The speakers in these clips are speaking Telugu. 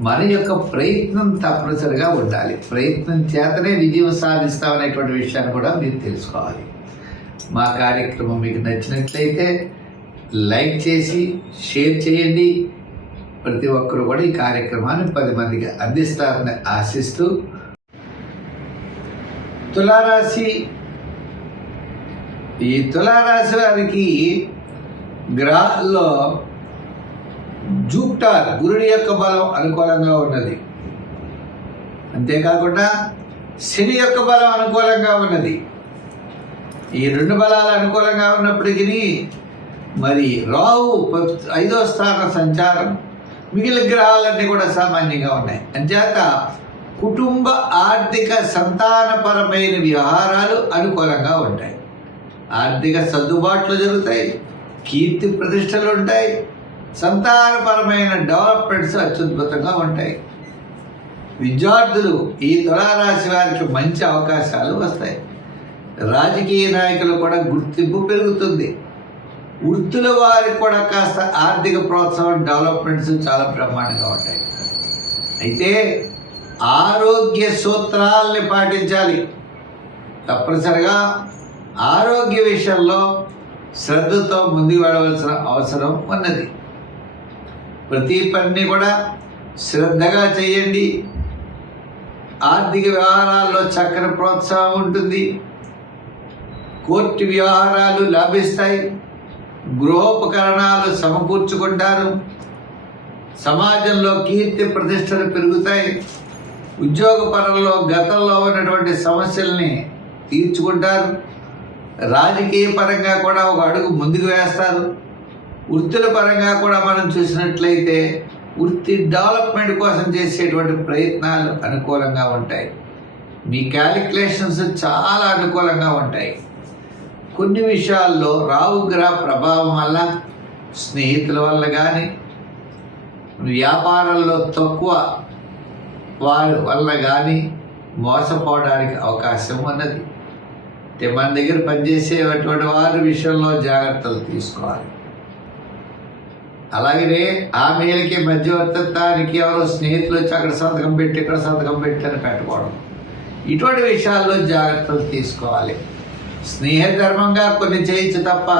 మన యొక్క ప్రయత్నం తప్పనిసరిగా ఉండాలి. ప్రయత్నం చేతనే విజయం సాధిస్తామనేటువంటి విషయాన్ని కూడా మీరు తెలుసుకోవాలి. మా కార్యక్రమం మీకు నచ్చినట్లయితే లైక్ చేసి షేర్ చేయండి. ప్రతి ఒక్కరు కూడా ఈ కార్యక్రమాన్ని పది మందికి అందిస్తారని ఆశిస్తూ తులారాశి ఈ తులారాశి వారికి గ్రహాల్లో జూపిటర్ గురుడి యొక్క బలం అనుకూలంగా ఉన్నది. అంతేకాకుండా శని యొక్క బలం అనుకూలంగా ఉన్నది. ఈ రెండు బలాలు అనుకూలంగా ఉన్నప్పటికీ మరి రాహు ఐదో స్థాన సంచారం మిగిలిన గ్రహాలన్నీ కూడా సామాన్యంగా ఉన్నాయి. అంచేత కుటుంబ ఆర్థిక సంతానపరమైన వ్యవహారాలు అనుకూలంగా ఉంటాయి. ఆర్థిక సర్దుబాట్లు జరుగుతాయి కీర్తి ప్రతిష్టలు ఉంటాయి సంతానపరమైన డెవలప్మెంట్స్ అత్యద్భుతంగా ఉంటాయి. విద్యార్థులు ఈ తులారాశి వారికి మంచి అవకాశాలు వస్తాయి. రాజకీయ నాయకులు కూడా గుర్తింపు పెరుగుతుంది. వృత్తుల వారికి కూడా కాస్త ఆర్థిక ప్రోత్సాహం డెవలప్మెంట్స్ చాలా బ్రహ్మాండంగా ఉంటాయి. అయితే ఆరోగ్య సూత్రాల్ని పాటించాలి. తప్పనిసరిగా ఆరోగ్య విషయంలో శ్రద్ధతో ముందుకు వెళ్ళవలసిన అవసరం ఉన్నది. ప్రతి పనిని కూడా శ్రద్ధగా చేయండి. ఆర్థిక వ్యవహారాల్లో చక్కని ప్రోత్సాహం ఉంటుంది. కోర్టు వ్యవహారాలు లాభిస్తాయి. గృహోపకరణాలు సమకూర్చుకుంటారు. సమాజంలో కీర్తి ప్రతిష్టలు పెరుగుతాయి. ఉద్యోగ పరంలో గతంలో ఉన్నటువంటి సమస్యల్ని తీర్చుకుంటారు. రాజకీయ పరంగా కూడా ఒక అడుగు ముందుకు వేస్తారు. వృత్తుల పరంగా కూడా మనం చూసినట్లయితే వృత్తి డెవలప్మెంట్ కోసం చేసేటువంటి ప్రయత్నాలు అనుకూలంగా ఉంటాయి. మీ క్యాలిక్యులేషన్స్ చాలా అనుకూలంగా ఉంటాయి. కొన్ని విషయాల్లో రావుగ్రహ ప్రభావం వల్ల స్నేహితుల వల్ల కానీ వ్యాపారంలో తక్కువ వారి వల్ల కానీ మోసపోవడానికి అవకాశం ఉన్నది. మన దగ్గర పనిచేసేటువంటి వారి విషయంలో జాగ్రత్తలు తీసుకోవాలి. అలాగనే ఆ మేలకి మధ్యవర్తిత్వానికి ఎవరో స్నేహితులు వచ్చి అక్కడ సంతకం పెట్టి ఇక్కడ సంతకం పెట్టి అని పెట్టుకోవడం ఇటువంటి విషయాల్లో జాగ్రత్తలు తీసుకోవాలి. స్నేహధర్మంగా కొన్ని చేయొచ్చు తప్ప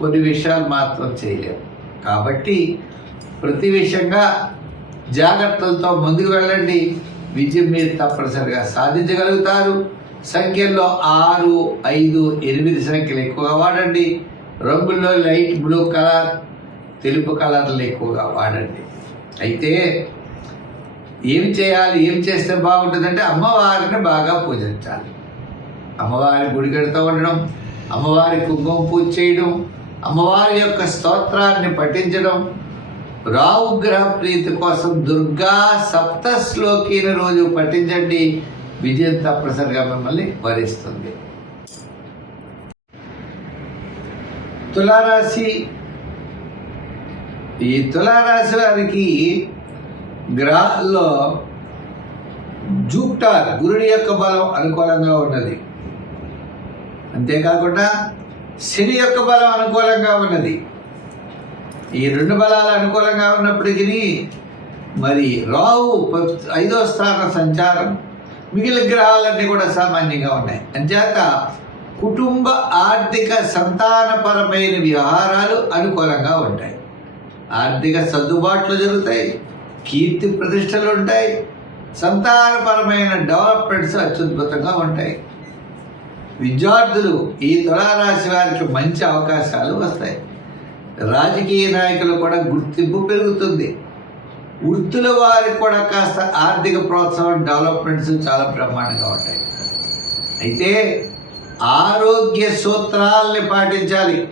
కొన్ని విషయాలు మాత్రం చేయలేము. కాబట్టి ప్రతి విషయంగా జాగ్రత్తలతో ముందుకు వెళ్ళండి. విజయం మీరు తప్పనిసరిగా సాధించగలుగుతారు. సంఖ్యల్లో ఆరు ఐదు ఎనిమిది సంఖ్యలు ఎక్కువగా వాడండి. రంగుల్లో లైట్ బ్లూ కలర్ తెలుపు కలర్లు ఎక్కువగా వాడండి. అయితే ఏం చేయాలి ఏం చేస్తే బాగుంటుందంటే అమ్మవారిని బాగా పూజించాలి. అమ్మవారి గుడిగడుతూ ఉండడం అమ్మవారి కుంకుమ పూజ చేయడం అమ్మవారి యొక్క స్తోత్రాన్ని పఠించడం రావు గ్రహ ప్రీతి కోసం దుర్గా సప్తశ్లోకిని రోజు పఠించండి. విజయం తప్పనిసరిగా మిమ్మల్ని వరిస్తుంది. తులారాశి ఈ తులారాశి వారికి గ్రహాల్లో జూప్టార్ గురుడి యొక్క బలం అనుకూలంగా ఉన్నది. అంతేకాకుండా శని యొక్క బలం అనుకూలంగా ఉన్నది. ఈ రెండు బలాలు అనుకూలంగా ఉన్నప్పటికీ మరి రాహు ఐదో స్థాన సంచారం మిగిలిన గ్రహాలన్నీ కూడా సామాన్యంగా ఉన్నాయి. అంచేత కుటుంబ ఆర్థిక సంతానపరమైన వ్యవహారాలు అనుకూలంగా ఉంటాయి. ఆర్థిక సర్దుబాట్లు జరుగుతాయి. కీర్తి ప్రతిష్టలు ఉంటాయి. సంతానపరమైన డెవలప్మెంట్స్ అత్యద్భుతంగా ఉంటాయి. విద్యార్థులు ఈ తులారాశి వారికి మంచి అవకాశాలు వస్తాయి. రాజకీయ నాయకులు కూడా గుర్తింపు పెరుగుతుంది. వృత్తుల వారికి కూడా కాస్త ఆర్థిక ప్రోత్సాహం డెవలప్మెంట్స్ చాలా బ్రహ్మాండంగా ఉంటాయి. అయితే ఆరోగ్య సూత్రాలని పాటించాలి.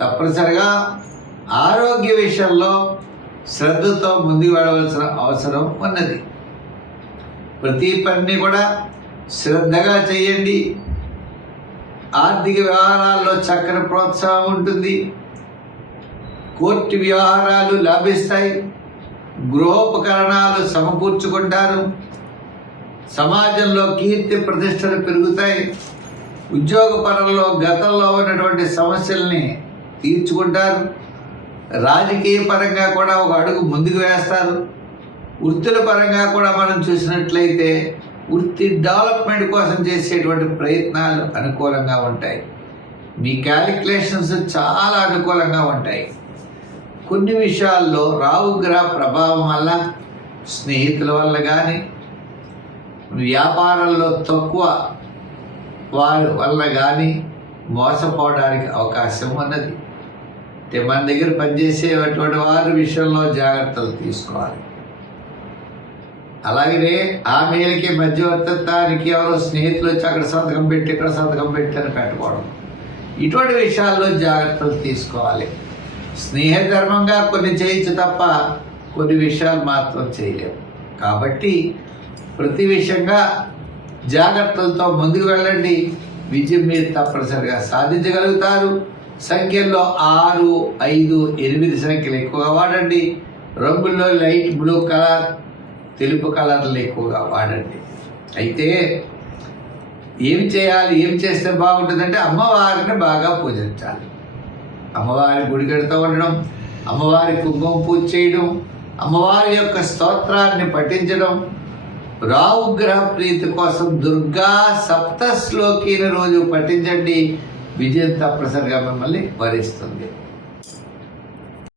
తప్పనిసరిగా ఆరోగ్య విషయంలో శ్రద్ధతో ముందుకు వెళ్ళవలసిన అవసరం ఉన్నది. ప్రతి పనిని కూడా శ్రద్ధగా చేయండి. ఆర్థిక వ్యవహారాల్లో చక్కని ప్రోత్సాహం ఉంటుంది. కోర్టు వ్యవహారాలు లాభిస్తాయి. గృహోపకరణాలు సమకూర్చుకుంటారు. సమాజంలో కీర్తి ప్రతిష్టలు పెరుగుతాయి. ఉద్యోగ పనుల్లో గతంలో ఉన్నటువంటి సమస్యల్ని తీర్చుకుంటారు. రాజకీయ పరంగా కూడా ఒక అడుగు ముందుకు వేస్తారు. వృత్తుల పరంగా కూడా మనం చూసినట్లయితే వృత్తి డెవలప్మెంట్ కోసం చేసేటువంటి ప్రయత్నాలు అనుకూలంగా ఉంటాయి. మీ క్యాలిక్యులేషన్స్ చాలా అనుకూలంగా ఉంటాయి. కొన్ని విషయాల్లో రావుగ్రహ ప్రభావం వల్ల స్నేహితుల వల్ల కానీ వ్యాపారంలో తక్కువ వారి వల్ల కానీ మోసపోవడానికి అవకాశం ఉన్నది. మన దగ్గర పనిచేసేటువంటి వారి విషయంలో జాగ్రత్తలు తీసుకోవాలి. అలాగనే ఆ మేలకి మధ్యవర్తిత్వానికి ఎవరో స్నేహితులు వచ్చి అక్కడ సంతకం పెట్టి ఇక్కడ సంతకం పెట్టి అని పెట్టుకోవడం ఇటువంటి విషయాల్లో జాగ్రత్తలు తీసుకోవాలి. స్నేహధర్మంగా కొన్ని చేయొచ్చు తప్ప కొన్ని విషయాలు మాత్రం చేయలేము. కాబట్టి ప్రతి విషయంగా జాగ్రత్తలతో ముందుకు వెళ్ళండి. విజయం మీరు తప్పనిసరిగా సాధించగలుగుతారు. సంఖ్యల్లో ఆరు ఐదు ఎనిమిది సంఖ్యలు ఎక్కువగా వాడండి. రంగుల్లో లైట్ బ్లూ కలర్ తెలుపు కలర్లు ఎక్కువగా వాడండి. అయితే ఏమి చేయాలి ఏం చేస్తే బాగుంటుందంటే అమ్మవారిని బాగా పూజించాలి. అమ్మవారి గుడి కడుతూ ఉండడం అమ్మవారి కుంకుమ పూజ చేయడం అమ్మవారి యొక్క స్తోత్రాన్ని పఠించడం రావు గ్రహ ప్రీతి కోసం దుర్గా సప్తశ్లోకిని రోజు పఠించండి. విజయం తప్పనిసరిగా మిమ్మల్ని వరిస్తుంది.